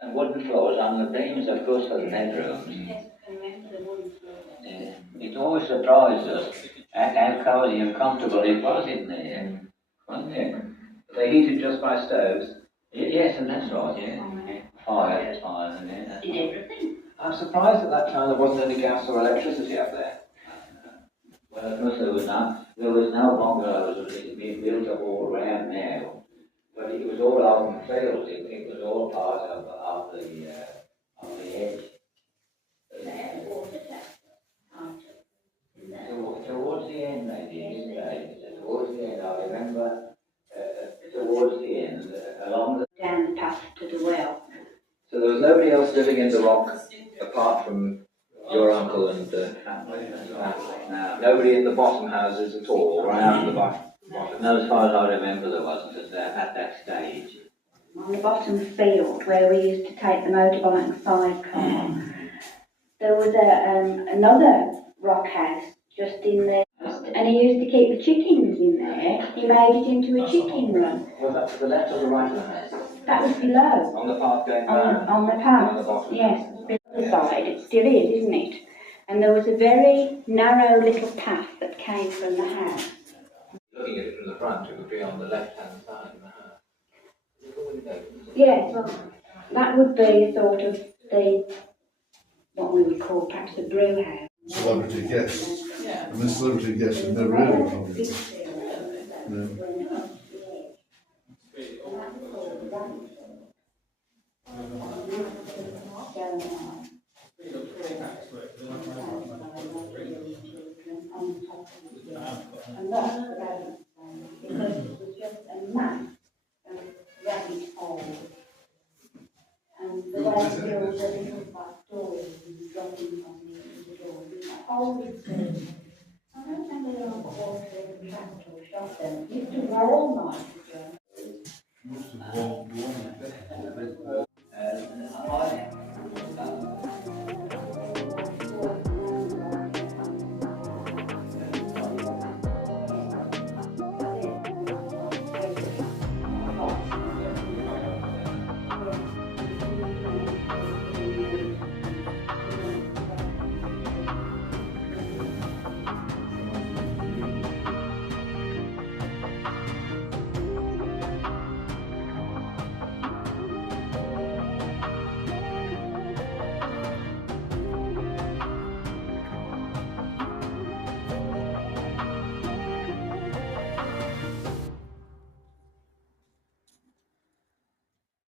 and wooden floors on the beams, of course, for the bedrooms. Yes, I remember the wooden floor. Yeah. It always surprised us how cosy and comfortable it was in there, wasn't it? They heated just by stoves. Yes, and that's right, yeah. Fire, yeah. Did everything. I'm surprised at that time there wasn't any gas or electricity up there. Well, of course there was no bungalows being built up all around now, but it was all open fields. It was all part of the edge. Towards the end, they did. Towards the end, I remember. Towards the end, along the Down the path to the well. So there was nobody else living in the rock apart from your uncle and nobody in the bottom houses at all, right out of the bottom. No, as far as I remember, there wasn't at that stage. On the bottom field where we used to take the motorbike and sidecar, there was another rock house just in there, and he used to keep the chickens in there. He made it into a chicken run. Was that to the left or the right of the house? That was below. On the path going down? On the path, On the bottom. yes, below the side. It still is, isn't it? And there was a very narrow little path that came from the house. Looking at it from the front, it would be on the left-hand side of the house. Little window. Yes, well, that would be sort of what we would call perhaps a brew house. Celebrity guests. And the celebrity guests are never really comfortable. No. And that's the balance, because it was just a mass of rabbit holes. And the way it builds a little back doors and dropping on the door, the whole thing. I don't remember the old quarter of the tractor or shop them. It used to roll like